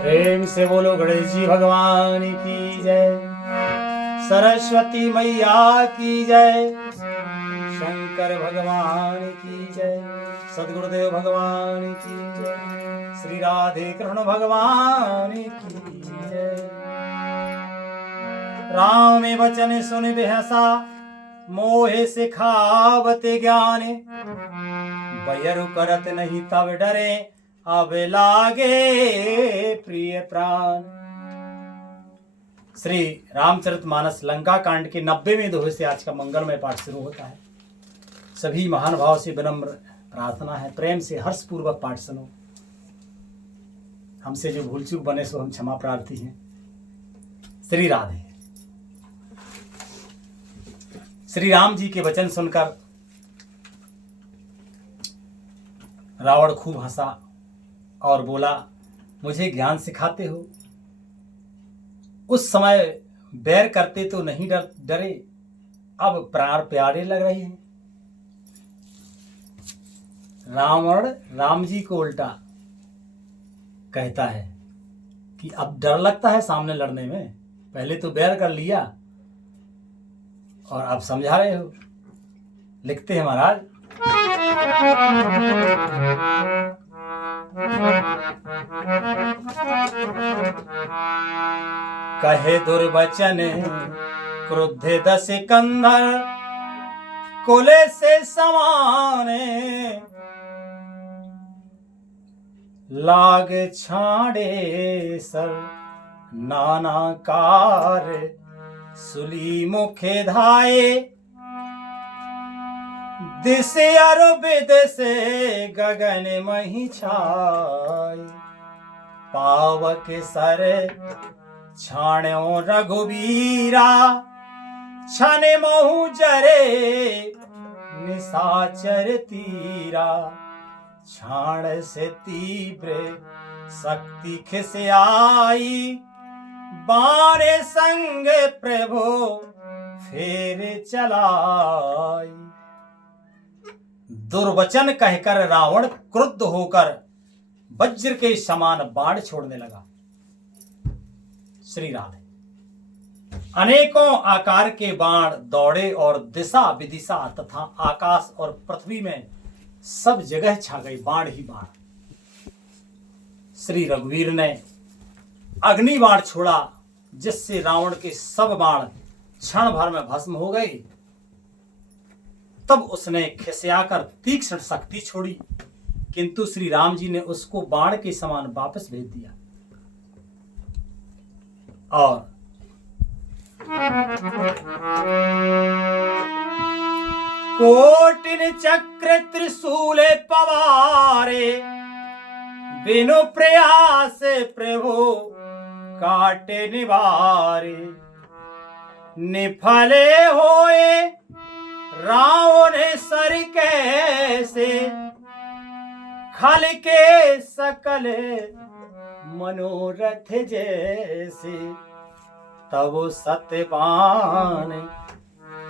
प्रेम से बोलो गणेश जी भगवान की जय, सरस्वती मैया की जय, शंकर भगवान की जय, सदगुरुदेव भगवान की जय, श्री राधे कृष्ण भगवान की जय। राम वचन सुन बिहसा मोहे सिखावत ज्ञान, बयरु करत नहीं तब डरे अब लागे प्रिय प्राण। श्री रामचरितमानस लंका कांड के 90वें दोहे से आज का मंगलमय पाठ शुरू होता है। सभी महान भाव से विनम्र प्रार्थना है, प्रेम से हर्ष पूर्वक पाठ सुनो। हमसे जो भूल चूक बने सो हम क्षमा प्रार्थी हैं। श्री राधे। श्री राम जी के वचन सुनकर रावण खूब हंसा और बोला, मुझे ज्ञान सिखाते हो। उस समय बैर करते तो नहीं डरे, अब प्राण प्यारे लग रहे हैं। रावण राम जी को उल्टा कहता है कि अब डर लगता है सामने लड़ने में, पहले तो बैर कर लिया और अब समझा रहे हो। लिखते हैं महाराज, कहे दुर्वचन क्रुद्ध दस कंधर, कुले से समाने लाग छाड़े सर नाना कार, सुली मुखे धाये दिसे अरबिद से गगन मही छाई, पावक सर छाण्यो रघुबीरा, छने महु जरे निशाचर तीरा, छाण से तीव्र शक्ति खिसियाई, बारे संग प्रभु फेर चलाई। दुर्वचन कहकर रावण क्रुद्ध होकर वज्र के समान बाण छोड़ने लगा। श्री राधे। अनेकों आकार के बाण दौड़े और दिशा विदिशा तथा आकाश और पृथ्वी में सब जगह छा गई बाण ही बाण। श्री रघुवीर ने अग्नि बाण छोड़ा, जिससे रावण के सब बाण क्षण भर में भस्म हो गए। तब उसने खिसियाकर तीक्ष्ण शक्ति छोड़ी, किंतु श्री राम जी ने उसको बाण के समान वापस भेज दिया और कोटिन चक्र त्रिशूल पवारे, बिनु प्रयास प्रभु काटे निवारे, निफले होए रावण सर कैसे, खल के सकल मनोरथ जैसे, तब सत्यवान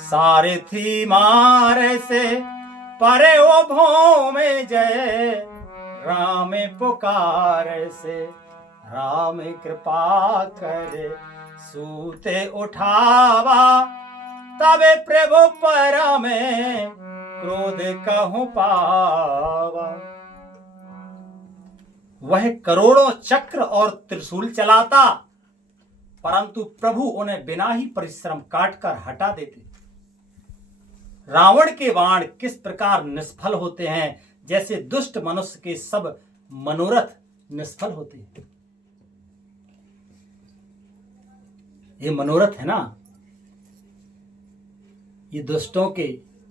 सारथी मार से, परे ओ भौम जय राम पुकार से, राम कृपा करे सूते उठावा, तबे प्रभु पर में क्रोध कहूं पावा। वह करोड़ों चक्र और त्रिशूल चलाता, परंतु प्रभु उन्हें बिना ही परिश्रम काटकर हटा देते। रावण के बाण किस प्रकार निष्फल होते हैं, जैसे दुष्ट मनुष्य के सब मनोरथ निष्फल होते हैं। ये मनोरथ है ना, ये दुष्टों के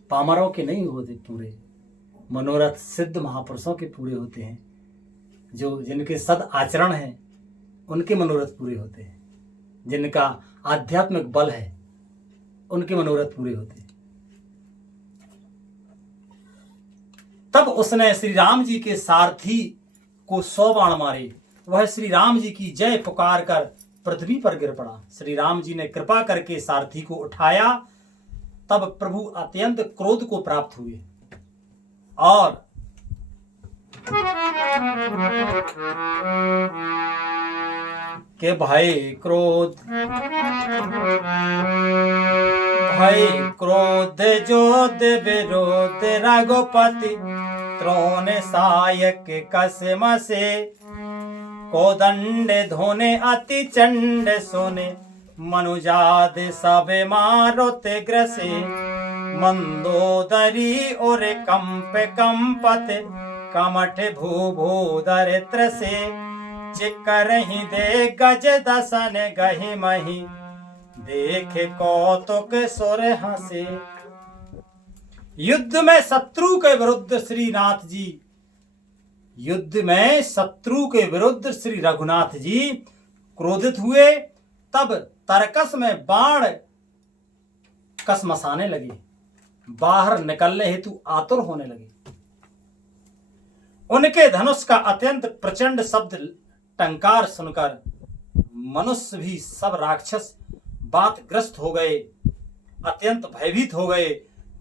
पामरों के नहीं होते पूरे, मनोरथ सिद्ध महापुरुषों के पूरे होते हैं। जो जिनके सद आचरण है उनके मनोरथ पूरे होते हैं, जिनका आध्यात्मिक बल है उनके मनोरथ पूरे होते हैं। तब उसने श्री राम जी के सारथी को 100 बाण मारे। वह श्री राम जी की जय पुकार कर पृथ्वी पर गिर पड़ा। श्री राम जी ने कृपा करके सारथी को उठाया। तब प्रभु अत्यंत क्रोध को प्राप्त हुए और के भय क्रोध जोध विरोध रघुपति त्रोण सायक कसम से कोदंड धोने अति चंड सोने मनुजाद सब मारुत ग्रसे मंदोदरी और कंप कंपत कमठ भूभूधर त्रसे चिकर ही दे गज दसन गहि मही देख कौतुक सुर हंसे। युद्ध में शत्रु के विरुद्ध श्रीनाथ जी, युद्ध में शत्रु के विरुद्ध श्री रघुनाथ जी क्रोधित हुए। तब तरकस में बाण कसमसाने लगे, बाहर निकलने हेतु आतुर होने लगे। उनके धनुष का अत्यंत प्रचंड शब्द टंकार सुनकर मनुष्य भी सब राक्षस बातग्रस्त हो गए, अत्यंत भयभीत हो गए।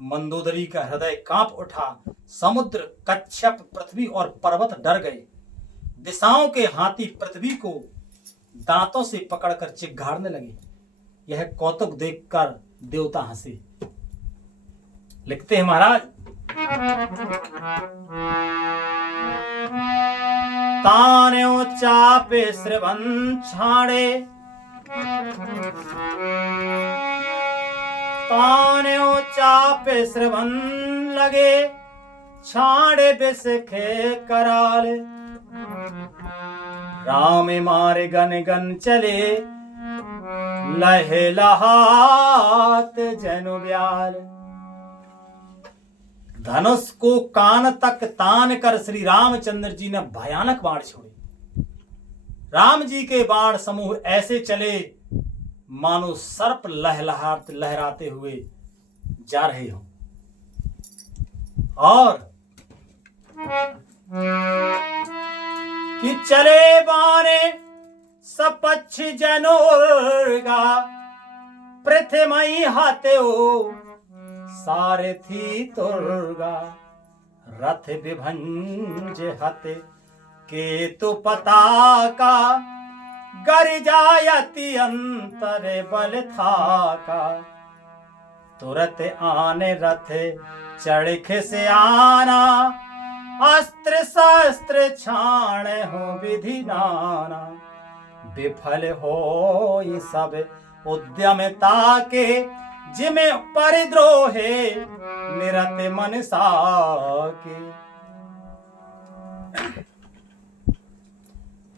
मंदोदरी का हृदय कांप उठा, समुद्र कच्छप पृथ्वी और पर्वत डर गए। दिशाओं के हाथी पृथ्वी को दांतों से पकड़कर चिघाड़ने लगे। यह कौतुक देखकर देवता हंसे। लिखते हैं महाराज, तान्यो चापे श्रवण छाड़े तान्यो चापे श्रवण लगे छाड़े बिसखे कराल राम मारे गन गन चले लहे लहात जनु ब्याल। धनुष को कान तक तान कर श्री रामचंद्र जी ने भयानक बाण छोड़े। राम जी के बाण समूह ऐसे चले मानो सर्प लहराते हुए जा रहे हो। और कि चले बाणे सपक्ष जनोर्गा पृथ्वी हाथे हो सारे थी तुर्गा रथ विभंज हते केतु पताका गरिजायति अंतर बल थाका तुरत आने रथ चढ़ से आना अस्त्र शस्त्र छाण हो विधि नाना विफल हो सब उद्यमता के जिमे परिद्रोहे निरत मन साके।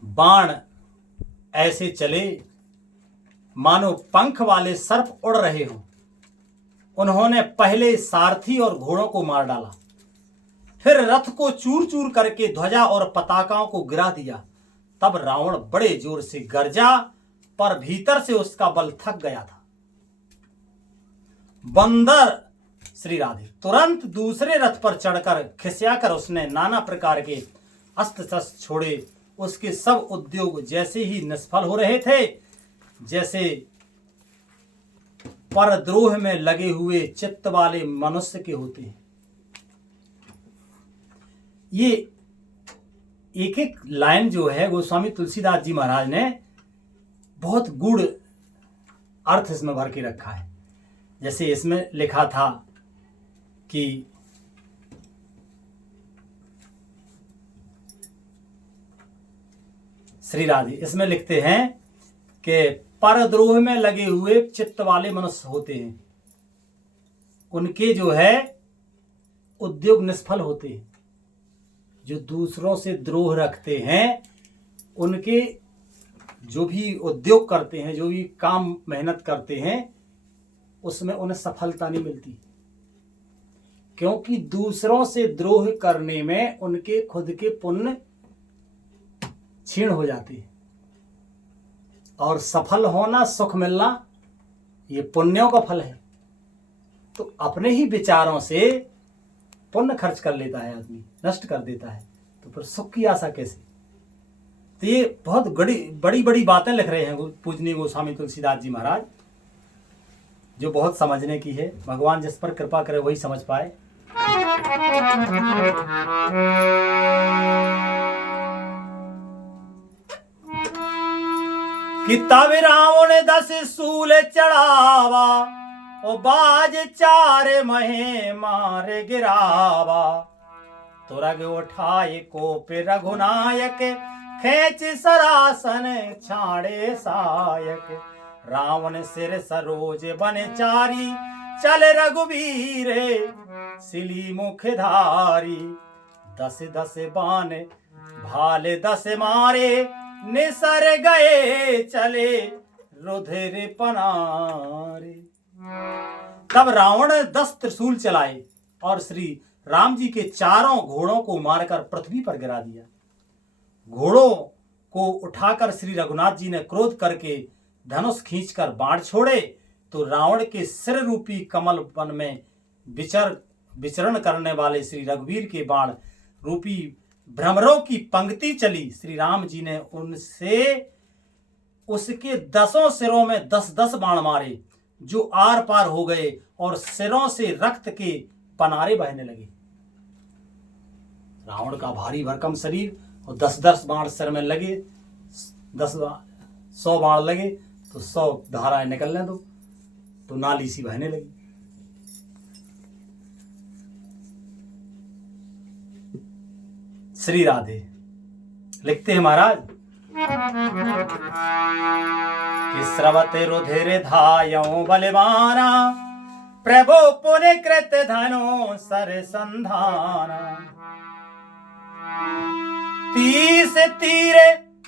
बाण ऐसे चले मानो पंख वाले सर्प उड़ रहे हो। उन्होंने पहले सारथी और घोड़ों को मार डाला, फिर रथ को चूर चूर करके ध्वजा और पताकाओं को गिरा दिया। तब रावण बड़े जोर से गरजा, पर भीतर से उसका बल थक गया था। बंदर श्री राधे तुरंत दूसरे रथ पर चढ़कर खिसियाकर उसने नाना प्रकार के अस्त्र शस्त्र छोड़े। उसके सब उद्योग जैसे ही निष्फल हो रहे थे जैसे परद्रोह में लगे हुए चित्त वाले मनुष्य के होते हैं। ये एक एक लाइन जो है गोस्वामी तुलसीदास जी महाराज ने बहुत गूढ़ अर्थ इसमें भर के रखा है। जैसे इसमें लिखा था कि श्री राधे इसमें लिखते हैं कि परद्रोह में लगे हुए चित्त वाले मनुष्य होते हैं, उनके जो है उद्योग निष्फल होते हैं। जो दूसरों से द्रोह रखते हैं उनके जो भी उद्योग करते हैं, जो भी काम मेहनत करते हैं, उसमें उन्हें सफलता नहीं मिलती, क्योंकि दूसरों से द्रोह करने में उनके खुद के पुण्य क्षीण हो जाते हैं। और सफल होना, सुख मिलना, ये पुण्यों का फल है। तो अपने ही विचारों से पुण्य खर्च कर लेता है आदमी, नष्ट कर देता है, तो फिर सुख की आशा कैसे। तो ये बहुत बड़ी बड़ी बातें लिख रहे हैं पूजनीय गोस्वामी तुलसीदास जी महाराज, जो बहुत समझने की है। भगवान जिस पर कृपा करे वही समझ पाए। कि तब रावण 10 सूल चढ़ावा ओ बाज 4 महे मार गिरावा। तुरग उठाए कोप रघुनायक खेच सरासन छाड़े सायक। रावण सिर सरोज बन चारी चल रघुवीर सिली मुखधारी। 10 बाण भाल 10 मारे निसर गए चले रुधिर पनारे। तब रावण 10 त्रिशूल चलाए और श्री राम जी के चारों घोड़ों को मारकर पृथ्वी पर गिरा दिया। घोड़ों को उठाकर श्री रघुनाथ जी ने क्रोध करके धनुष खींचकर बाण छोड़े तो रावण के सिर रूपी कमल वन में विचरण करने वाले श्री रघुवीर के बाण रूपी भ्रमरों की पंक्ति चली। श्री राम जी ने उनसे उसके 10 सिरों में 10 बाण मारे जो आर पार हो गए और सिरों से रक्त के पनारे बहने लगे। रावण का भारी भरकम शरीर और 10 बाण सिर में लगे, 100 बाण लगे तो 100 धाराएं निकलने दो तो नाली सी बहने लगी। श्री राधे लिखते हैं महाराज कि स्रवते रुधिर धायों बलवाना प्रभु पुण्य कृत धनो सर संधाना। 30 तीर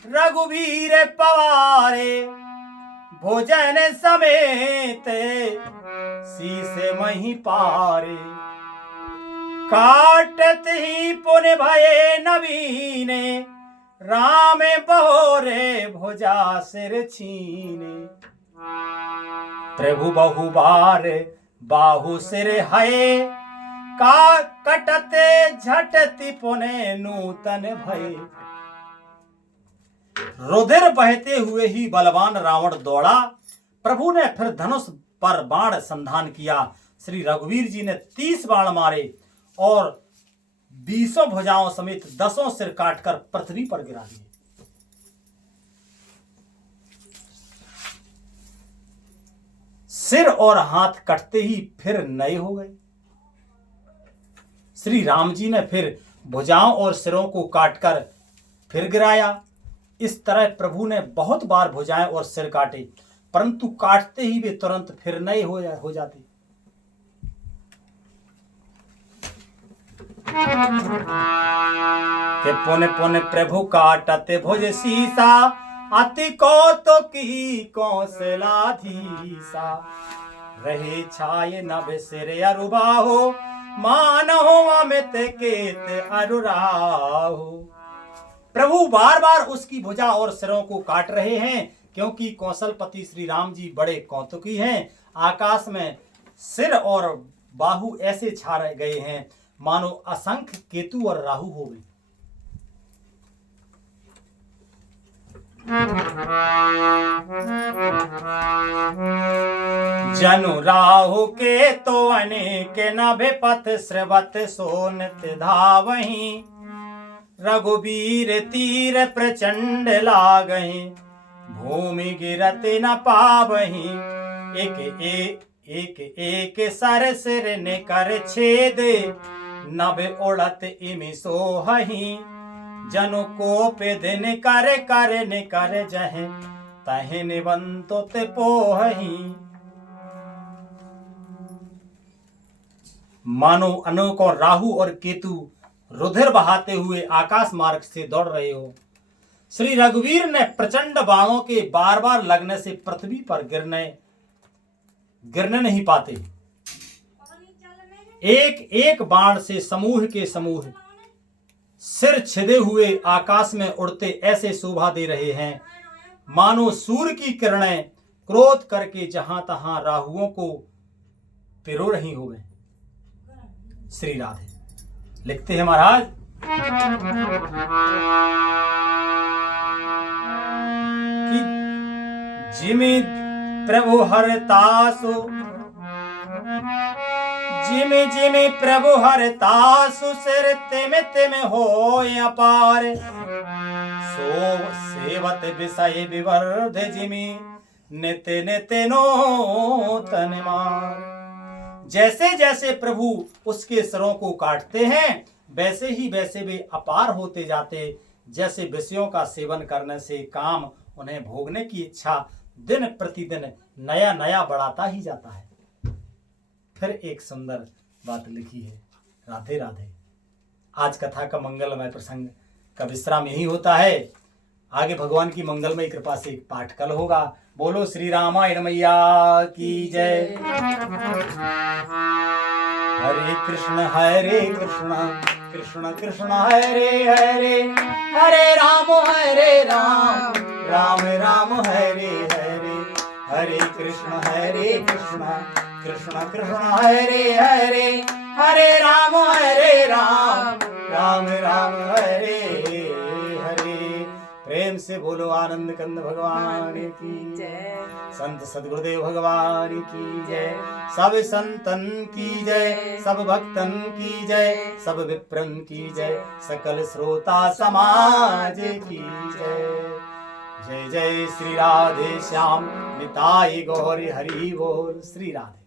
रघुवीर पवारे भोजन समेत शीस मही पारे। काटत ही पुण्य भये नवीने राम बहोरे भुजा सिर छीने। प्रभु बहु बार बाहु सिर है का कटते झटति पुण्य नूतन भय। रुधिर बहते हुए ही बलवान रावण दौड़ा। प्रभु ने फिर धनुष पर बाण संधान किया। श्री रघुवीर जी ने 30 बाण मारे और 20 भुजाओं समेत 10 सिर काटकर पृथ्वी पर गिरा दिए। सिर और हाथ कटते ही फिर नए हो गए। श्री राम जी ने फिर भुजाओं और सिरों को काटकर फिर गिराया। इस तरह प्रभु ने बहुत बार भुजाएं और सिर काटे, परंतु काटते ही वे तुरंत फिर नए हो जाते। कि पुन पुन प्रभु काटते भुज सीसा अति कौतुकी कौशलाधीसा। रहे छाये नभ सिर अरुबाहो मानहो अमित केत अरुराहो। प्रभु बार बार उसकी भुजा और सिरों को काट रहे हैं क्योंकि कौशलपति श्री राम जी बड़े कौतुकी हैं। आकाश में सिर और बाहु ऐसे छा गए हैं मानो असंख्य केतु और राहु हो गए। जनु राहु के तो अनेक नभे पथ स्रवत सोनत धावहीं। रघुवीर तीर प्रचंड लागहीं भूमि गिरत न पावहीं। एक सर सिर ने कर छेद नभ उड़त इमि सोहहीं। जनु कोप दिन कर जह तह निबंतुत पोहहीं। मानो अनेकों राहु और केतु रुधिर बहाते हुए आकाश मार्ग से दौड़ रहे हो। श्री रघुवीर ने प्रचंड बाणों के बार बार लगने से पृथ्वी पर गिरने नहीं पाते। एक एक बाण से समूह के समूह सिर छिदे हुए आकाश में उड़ते ऐसे शोभा दे रहे हैं मानो सूर्य की किरणें क्रोध करके जहां तहां राहुओं को पिरो रही हो गए। श्री राधे लिखते हैं महाराज कि जिमि प्रभु हरतासु जिमि प्रभु हरतासु सिर तिम तिम होय अपार। सो सेवत विषय विवर्ध जिमि नित्य नित्य नूतन मार। जैसे जैसे प्रभु उसके सरों को काटते हैं वैसे ही वैसे वे अपार होते जाते। जैसे विषयों का सेवन करने से काम उन्हें भोगने की इच्छा दिन प्रतिदिन नया नया बढ़ाता ही जाता है। फिर एक सुंदर बात लिखी है। राधे राधे। आज कथा का मंगलमय प्रसंग का विश्राम यही होता है। आगे भगवान की मंगलमय कृपा से एक पाठ कल होगा। बोलो श्री रामायण मैया की जय। हरे कृष्ण कृष्ण कृष्ण हरे हरे, हरे राम राम राम हरे हरे। हरे कृष्ण कृष्ण कृष्ण हरे हरे, हरे राम राम राम हरे हरे। प्रेम से बोलो आनंद कंद भगवान की जय। संत सद्गुरुदेव भगवान की जय। सब संतन की जय, सब भक्तन की जय, सब विप्रन की जय, सकल श्रोता समाज की जय। जय जय श्री राधे श्याम निताई गौरी हरि बोल। श्री राधे।